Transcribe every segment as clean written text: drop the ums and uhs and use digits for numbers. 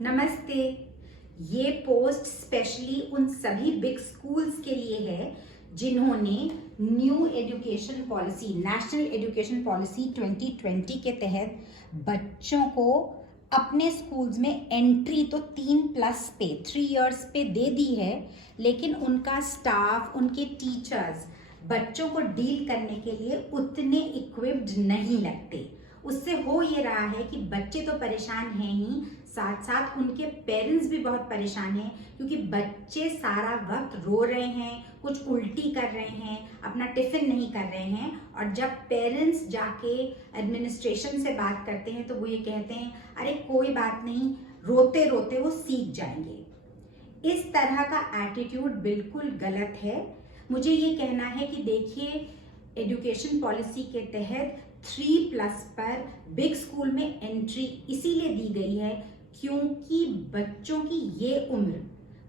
नमस्ते। ये post specially उन सभी बिग स्कूल्स के लिए है जिन्होंने new education policy, national education policy 2020 के तहत बच्चों को अपने स्कूल्स में एंट्री तो 3+ पे 3 इयर्स पे दे दी है, लेकिन उनका स्टाफ, उनके टीचर्स बच्चों को डील करने के लिए उतने इक्विप्ड नहीं लगते। उससे हो ये रहा है कि बच्चे तो परेशान हैं ही, साथ साथ उनके पेरेंट्स भी बहुत परेशान हैं, क्योंकि बच्चे सारा वक्त रो रहे हैं, कुछ उल्टी कर रहे हैं, अपना टिफिन नहीं कर रहे हैं। और जब पेरेंट्स जाके एडमिनिस्ट्रेशन से बात करते हैं तो वो ये कहते हैं, अरे कोई बात नहीं, रोते रोते वो सीख जाएंगे। इस तरह का एटीट्यूड बिल्कुल गलत है। मुझे ये कहना है कि देखिए, एजुकेशन पॉलिसी के तहत 3+ पर बिग स्कूल में एंट्री इसीलिए दी गई है क्योंकि बच्चों की ये उम्र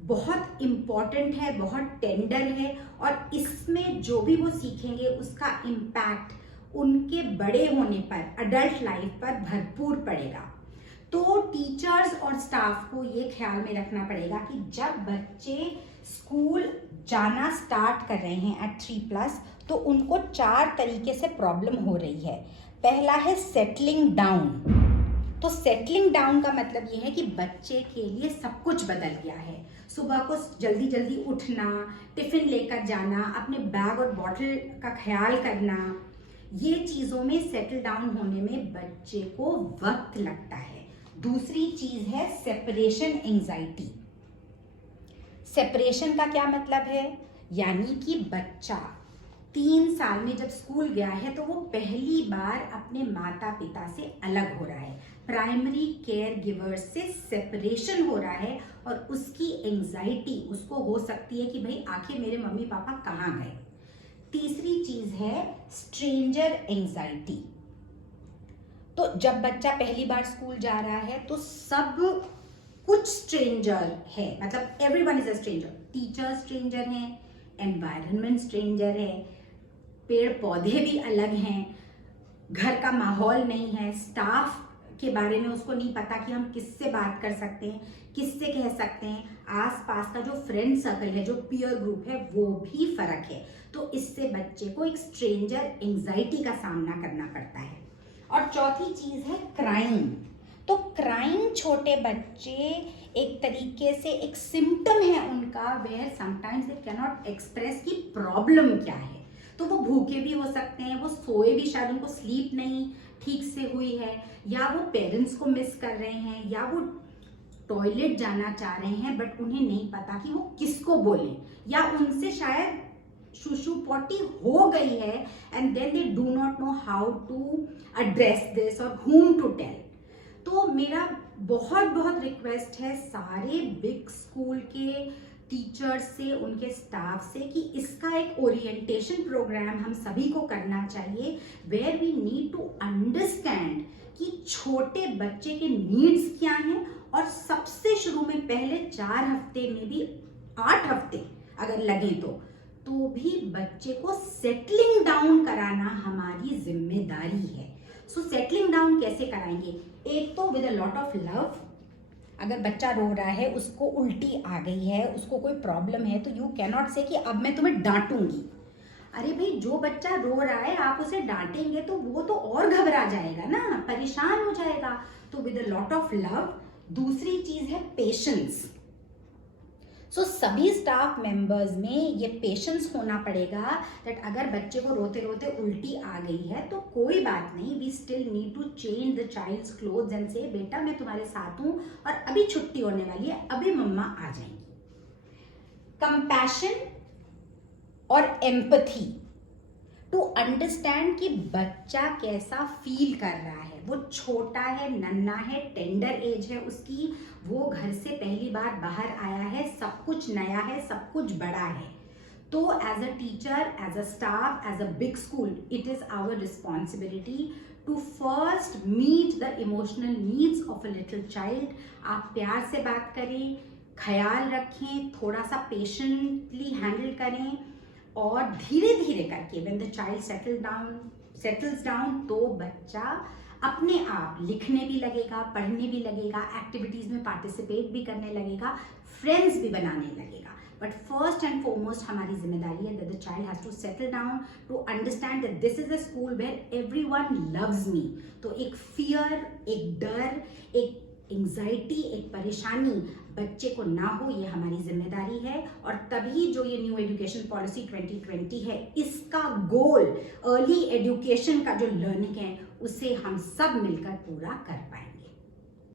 बहुत इम्पॉर्टेंट है, बहुत टेंडर है, और इसमें जो भी वो सीखेंगे उसका इम्पैक्ट उनके बड़े होने पर, अडल्ट लाइफ पर भरपूर पड़ेगा। तो टीचर्स और स्टाफ को ये ख्याल में रखना पड़ेगा कि जब बच्चे स्कूल जाना स्टार्ट कर रहे हैं एट 3+, तो उनको 4 तरीके से प्रॉब्लम हो रही है। पहला है सेटलिंग डाउन। तो सेटलिंग डाउन का मतलब ये है कि बच्चे के लिए सब कुछ बदल गया है। सुबह को जल्दी जल्दी उठना, टिफिन लेकर जाना, अपने बैग और बॉटल का ख्याल करना, ये चीज़ों में सेटल डाउन होने में बच्चे को वक्त लगता है। दूसरी चीज़ है सेपरेशन एंजाइटी। सेपरेशन का क्या मतलब है? यानी कि बच्चा 3 साल में जब स्कूल गया है तो वो पहली बार अपने माता पिता से अलग हो रहा है, प्राइमरी केयर गिवर्स से सेपरेशन हो रहा है, और उसकी एंजाइटी उसको हो सकती है कि भाई आखिर मेरे मम्मी पापा कहाँ गए। तीसरी चीज है स्ट्रेंजर एंजाइटी। तो जब बच्चा पहली बार स्कूल जा रहा है तो सब कुछ स्ट्रेंजर है, मतलब everyone is a stranger. Teacher stranger हैं, एनवायरनमेंट स्ट्रेंजर है, पेड़ पौधे भी अलग हैं, घर का माहौल नहीं है, स्टाफ के बारे में उसको नहीं पता कि हम किससे बात कर सकते हैं, किससे कह सकते हैं, आसपास का जो फ्रेंड सर्कल है, जो पीयर ग्रुप है, वो भी फर्क है। तो इससे बच्चे को एक स्ट्रेंजर एंजाइटी का सामना करना पड़ता है। और चौथी चीज है क्राइम। तो क्राइम छोटे बच्चे एक तरीके से एक सिम्टम है उनका, where sometimes they can not express की प्रॉब्लम क्या है। तो वो भूखे भी हो सकते हैं, वो सोए भी, शायद उनको स्लीप नहीं ठीक से हुई है, या वो पेरेंट्स को मिस कर रहे हैं, या वो टॉयलेट जाना चाह रहे हैं बट उन्हें नहीं पता कि वो किसको बोलें, या उनसे शायद शुशु पॉटी हो गई है and then they do not know how to address this or whom to tell. तो मेरा बहुत बहुत रिक्वेस्ट है सारे बिग स्कूल के टीचर्स से, उनके स्टाफ से, कि इसका एक ओरिएंटेशन प्रोग्राम हम सभी को करना चाहिए, where we need to understand कि छोटे बच्चे के नीड्स क्या हैं, और सबसे शुरू में पहले 4 हफ्ते में भी 8 हफ्ते अगर लगे तो भी बच्चे को सेटलिंग डाउन कराना हमारी जिम्मेदारी है। सो सेटलिंग डाउन कैसे कराएंगे? एक तो with a lot of love. अगर बच्चा रो रहा है, उसको उल्टी आ गई है, उसको कोई प्रॉब्लम है, तो यू कैन नॉट से कि अब मैं तुम्हें डांटूंगी। अरे भाई, जो बच्चा रो रहा है आप उसे डांटेंगे तो वो तो और घबरा जाएगा ना, परेशान हो जाएगा। तो with a lot of love. दूसरी चीज है पेशेंस। सो सभी स्टाफ मेंबर्स में ये पेशेंस होना पड़ेगा दैट अगर बच्चे को रोते रोते उल्टी आ गई है तो कोई बात नहीं, we still need to change the child's clothes and say, बेटा मैं तुम्हारे साथ हूं और अभी छुट्टी होने वाली है, अभी मम्मा आ जाएंगी। कंपैशन और एम्पथी टू अंडरस्टैंड कि बच्चा कैसा फील कर रहा है। वो छोटा है, नन्हा है, टेंडर एज है उसकी, वो घर से पहली बार बाहर आया है, सब कुछ नया है, सब कुछ बड़ा है। तो as a teacher, as a staff, as a big school, it is our responsibility to first meet the emotional needs of a little child. आप प्यार से बात करें, ख्याल रखें, थोड़ा सा पेशेंटली हैंडल करें, और धीरे धीरे करके when the child settles down तो बच्चा अपने आप लिखने भी लगेगा, पढ़ने भी लगेगा, एक्टिविटीज़ में पार्टिसिपेट भी करने लगेगा, फ्रेंड्स भी बनाने लगेगा। बट फर्स्ट एंड फॉरमोस्ट हमारी जिम्मेदारी है that the child has to settle down, to understand that this is a school where everyone loves me. तो एक फियर, एक डर, एक एंजाइटी, एक परेशानी बच्चे को ना हो, ये हमारी जिम्मेदारी है। और तभी जो ये न्यू एजुकेशन पॉलिसी 2020 है, इसका गोल अर्ली एजुकेशन का जो लर्निंग है उसे हम सब मिलकर पूरा कर पाएंगे।